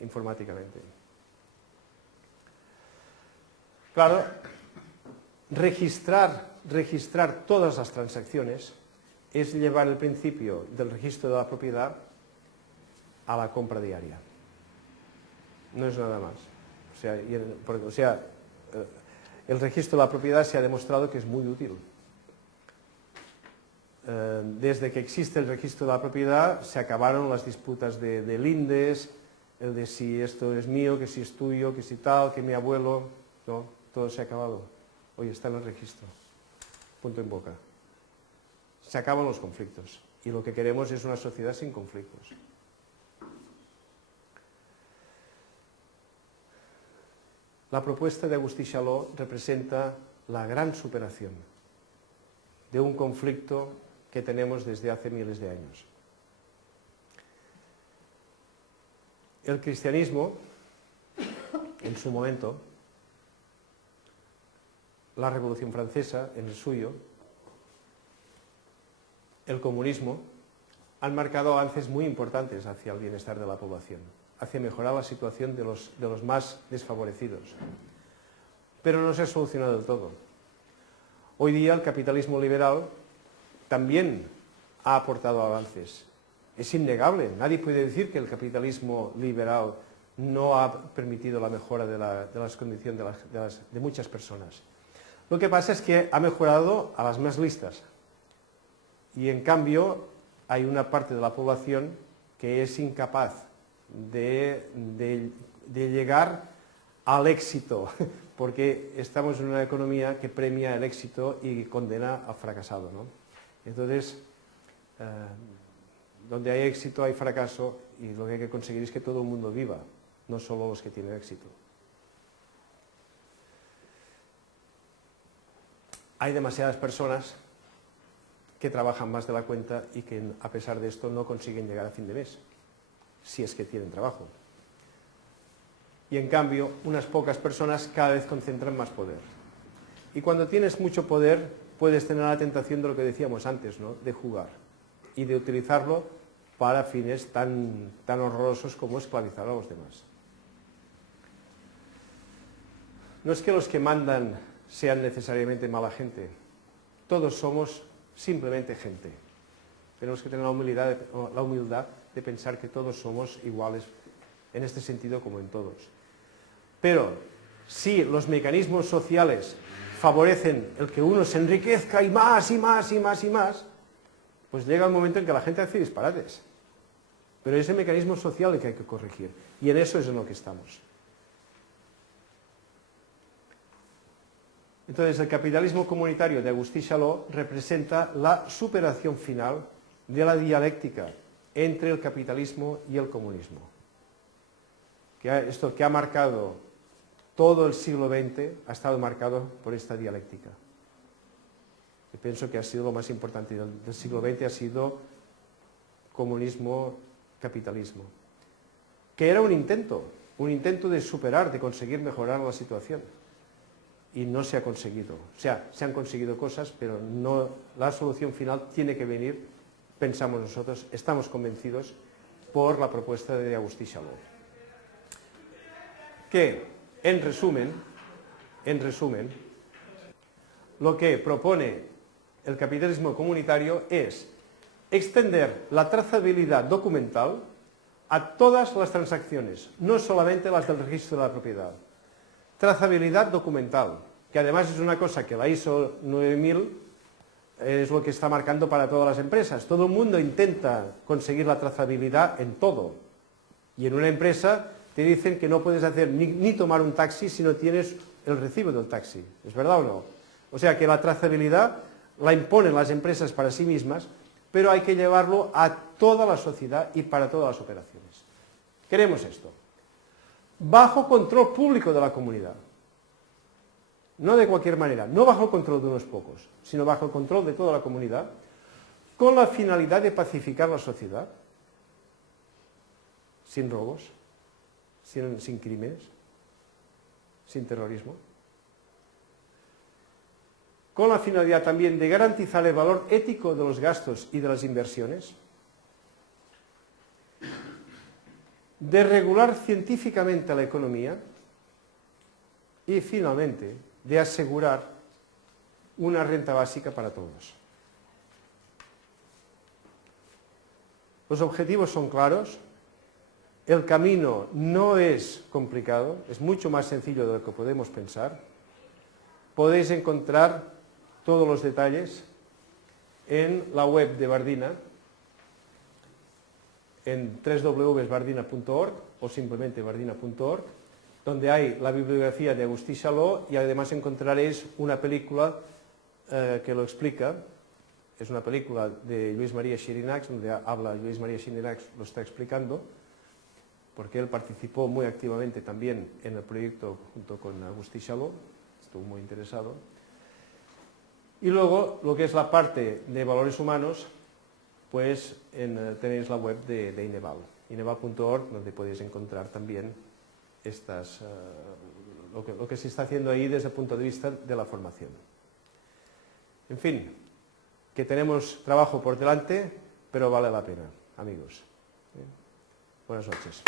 informáticamente. Claro, registrar todas las transacciones es llevar el principio del registro de la propiedad a la compra diaria. No es nada más. O sea, el registro de la propiedad se ha demostrado que es muy útil. Desde que existe el registro de la propiedad se acabaron las disputas de lindes, el de si esto es mío, que si es tuyo, que si tal, que mi abuelo, no, todo se ha acabado. Hoy está en el registro. Punto en boca. Se acaban los conflictos y lo que queremos es una sociedad sin conflictos. La propuesta de Agustí Charlot representa la gran superación de un conflicto que tenemos desde hace miles de años. El cristianismo, en su momento, la Revolución Francesa, en el suyo, el comunismo, han marcado avances muy importantes hacia el bienestar de la población, hacia mejorar la situación de los más desfavorecidos. Pero no se ha solucionado del todo. Hoy día el capitalismo liberal también ha aportado avances. Es innegable, nadie puede decir que el capitalismo liberal no ha permitido la mejora de las condiciones de muchas personas. Lo que pasa es que ha mejorado a las más listas. Y en cambio hay una parte de la población que es incapaz de llegar al éxito, porque estamos en una economía que premia el éxito y condena al fracasado, ¿no? Entonces, donde hay éxito hay fracaso y lo que hay que conseguir es que todo el mundo viva, no solo los que tienen éxito. Hay demasiadas personas que trabajan más de la cuenta y que a pesar de esto no consiguen llegar a fin de mes, si es que tienen trabajo. Y en cambio, unas pocas personas cada vez concentran más poder. Y cuando tienes mucho poder, puedes tener la tentación de lo que decíamos antes, ¿no? De jugar y de utilizarlo para fines tan horrorosos como esclavizar a los demás. No es que los que mandan sean necesariamente mala gente, todos somos simplemente gente. Tenemos que tener la humildad de pensar que todos somos iguales en este sentido como en todos. Pero si los mecanismos sociales favorecen el que uno se enriquezca y más y más y más y más, pues llega un momento en que la gente hace disparates. Pero es el mecanismo social el que hay que corregir, y en eso es en lo que estamos. Entonces, el capitalismo comunitario de Agustí Charlot representa la superación final de la dialéctica entre el capitalismo y el comunismo. Esto que ha marcado todo el siglo XX ha estado marcado por esta dialéctica. Yo pienso que ha sido lo más importante del siglo XX, ha sido comunismo-capitalismo. Que era un intento de superar, de conseguir mejorar la situación. Y no se ha conseguido. O sea, se han conseguido cosas, pero no, la solución final tiene que venir, pensamos nosotros, estamos convencidos, por la propuesta de Agustí Charlot. Que, en resumen, lo que propone el capitalismo comunitario es extender la trazabilidad documental a todas las transacciones, no solamente las del registro de la propiedad. Trazabilidad documental, que además es una cosa que la ISO 9000 es lo que está marcando para todas las empresas. Todo el mundo intenta conseguir la trazabilidad en todo. Y en una empresa te dicen que no puedes hacer ni tomar un taxi si no tienes el recibo del taxi. ¿Es verdad o no? O sea que la trazabilidad la imponen las empresas para sí mismas, pero hay que llevarlo a toda la sociedad y para todas las operaciones. Queremos esto. Bajo control público de la comunidad. No de cualquier manera, no bajo el control de unos pocos, sino bajo el control de toda la comunidad, con la finalidad de pacificar la sociedad, sin robos, sin crímenes, sin terrorismo, con la finalidad también de garantizar el valor ético de los gastos y de las inversiones, de regular científicamente la economía y, finalmente, de asegurar una renta básica para todos. Los objetivos son claros, el camino no es complicado, es mucho más sencillo de lo que podemos pensar. Podéis encontrar todos los detalles en la web de Bardina, en www.bardina.org o simplemente bardina.org, donde hay la bibliografía de Agustí Chaló y además encontraréis una película que lo explica. Es una película de Lluís María Xirinacs, donde habla Lluís María Xirinacs, lo está explicando, porque él participó muy activamente también en el proyecto junto con Agustí Chaló, estuvo muy interesado. Y luego, lo que es la parte de valores humanos, pues tenéis la web de Ineval, ineval.org, donde podéis encontrar también lo que se está haciendo ahí desde el punto de vista de la formación. En fin, que tenemos trabajo por delante, pero vale la pena, amigos. Buenas noches.